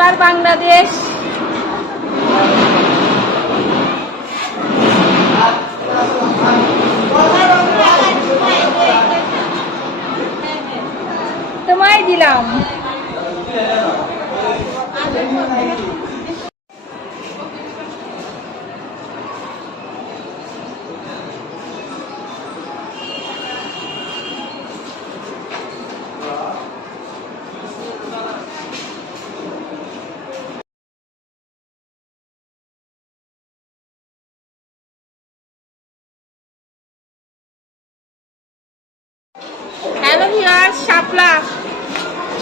আর বাংলাদেশ। তোমায় দিলাম। Hello viewers শাপলা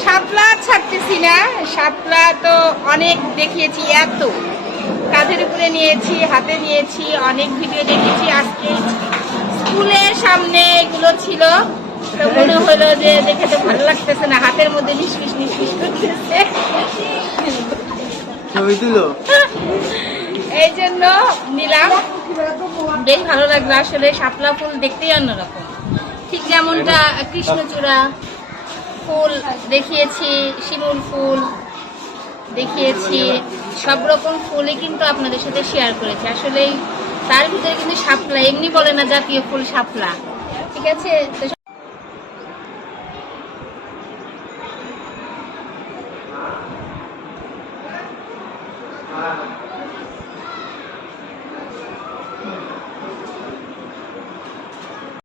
শাপলা ছাড়তেছি না। শাপলা তো অনেক দেখিয়েছি এত। কাঁধের উপরে নিয়েছি হাতে নিয়েছি অনেক ভিডিও দেখেছি। আজকে স্কুলের সামনে এগুলো ছিল। তো মনে হলো যে দেখে তো ভালো লাগতেছে না। হাতের মধ্যে নিষ্পিস করতেছে। এই জন্য নিলাম। বেশ ভালো লাগল আসলে। শাপলা ফুল দেখতেই অন্যরকম। ঠিক যেমনটা কৃষ্ণচূড়া ফুল দেখিয়েছি শিমুল ফুল দেখিয়েছি সব রকম ফুলই কিন্তু আপনাদের সাথে শেয়ার করেছি। আসলে তার ভিতরে কিন্তু শাপলা এমনি বলে না জাতীয় ফুল শাপলা। ঠিক আছে?